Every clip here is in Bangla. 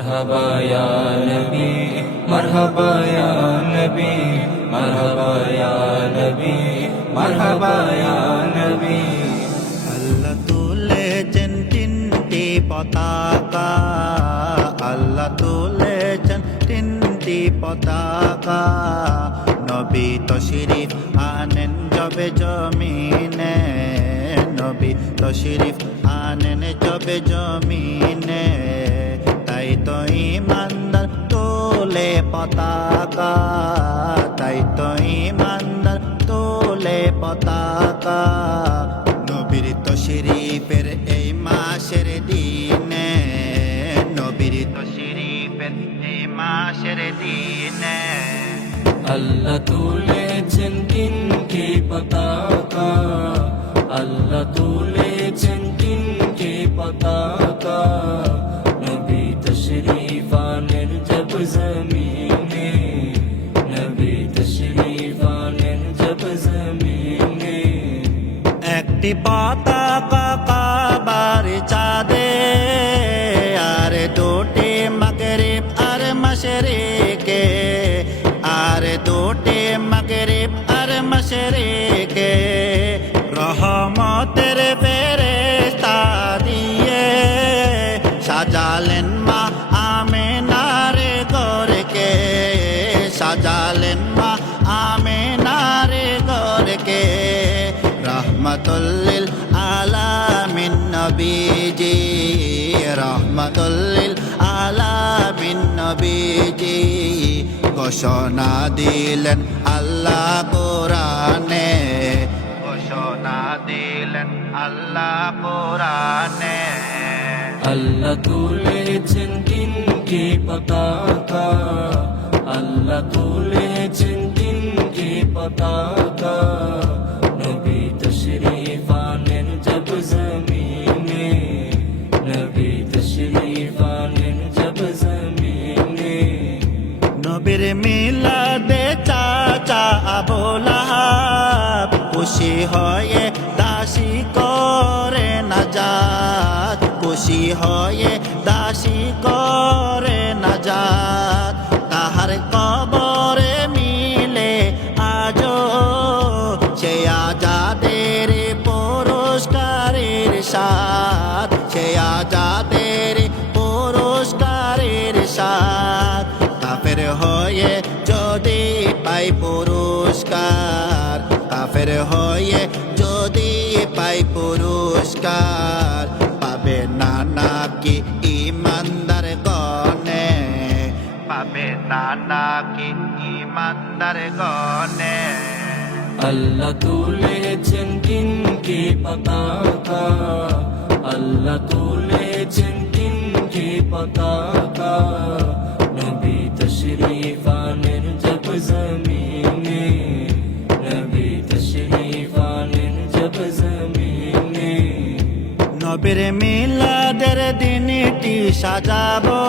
मरहबा या नबी मरहबा या नबी मरहबा या नबी मरहबा या नबी। আল্লাহ তুলেছেন তিনটি পতাকা, আল্লাহ তুলেছেন তিনটি পতাকা। নবী তশরিফ আনেন যবে জমিনে, নবী তশরিফ আনেন যবে জমিনে। তাই তো ইমানদার তোলে পতাকা, তাই তো ইমানদার তোলে পতাকা। নবীর তশরিফের এই মাসের দিনে, নবীর তশরিফের এই মাসের দিনে। আল্লাহ তুলেছেন তিনটি পতাকা, আল্লাহ তুলেছেন তিনটি পতাকা। নবী তশরিফ আনেন জব জমিনে, নবী তশরিফ আনেন জব জমিনে। একটি পতাকা কাবার চাঁদে, আর দুটি মাগরিব আর মাশরিকে, আর দুটি মাগরিব আর মাশরিকে। রহমতের ফেরেশতা দিয়ে সাজালেন মা আমেনার ঘরকে, সাজালেন মা আমেনার ঘরকে। রহমতুল লিল আলামিন নবীজি, রহমতুল লিল আলামিন নবীজি। ঘোষণা দিলেন আল্লাহ কোরআনে, ঘোষণা দিলেন আল্লাহ কোরআনে। আল্লাহ তুলেছেন তিনটি পতাকা, আল্লাহ তুলেছেন তিনটি পতাকা। নবী তশরিফ আনেন জব জমিনে, নবী তশরিফ আনেন জব জমিনে। নবীর মিলাদে চাচা আবু লাহাব খুশি হয়ে দাসী করে নাজাত, খুশি হয়ে দাসী করে নাজাত। তাহার কবরে মিলে আজো সে আজাদের পুরস্কারের সাথ, সে আজাদের পুরস্কারের সাথ। কাফের হয়ে যদি পাই পুরস্কার, কাফের হয়ে যদি পাই পুরস্কার। পাবে না নাকি ইমানদার গণে, পাবে না নাকি ইমানদার গণে। আল্লাহ তুলেছেন তিনটি পতাকা, আল্লাহ তুলেছেন তিনটি পতাকা। নবী তশরিফ আনেন জব জমিনে, নবী তশরিফ আনেন জব জমিনে। নবীর মিলাদের দিনটি সাজাবো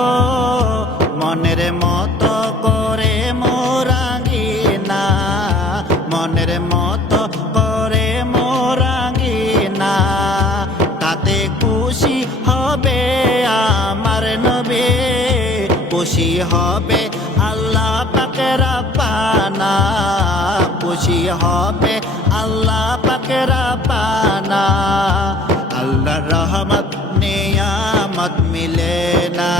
মনের মতো করে মোরাঙ্গিনা, মনের মতো করে মোরাঙ্গিনা। তাতে খুশি হবে আমার নবী, খুশি হবে আল্লাহ পাকের রাব্বানা, খুশি হবে আল্লাহ পাকের রাব্বানা। আল্লাহর রহমত নিয়ামত মিলে না,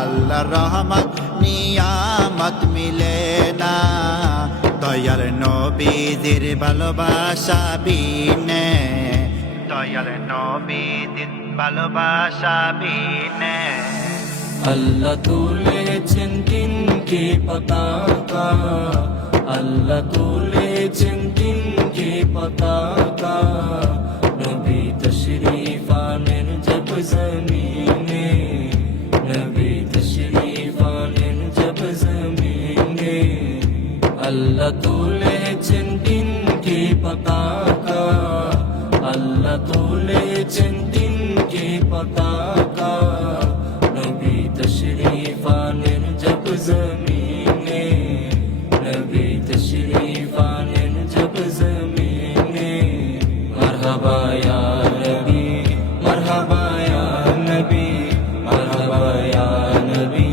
আল্লাহর রহমত নিয়ামত মিলে না। দয়াল নবীদের ভালোবাসা বিনে, দয়াল নবীদের ভালোবাসা বিনে। আল্লাহ তুলেছেন তিনটি পতাকা, আল্লাহ তুলেছেন তিনটি পতাকা। নবী তশরিফ আনেন জব জমিনে, নবী তশরিফ আনেন জব জমিনে। আল্লাহ তুলেছেন তিনটি পতাকা, আল্লাহ তুলেছেন তিনটি পতাকা। নবী তশরিফ আনেন জব জমিনে, নবী তশরিফ আনেন জব জমিনে। মরহবা ইয়া নবী মরহবা ইয়া নবী মরহবা ইয়া নবী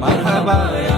মারহাবা ইয়া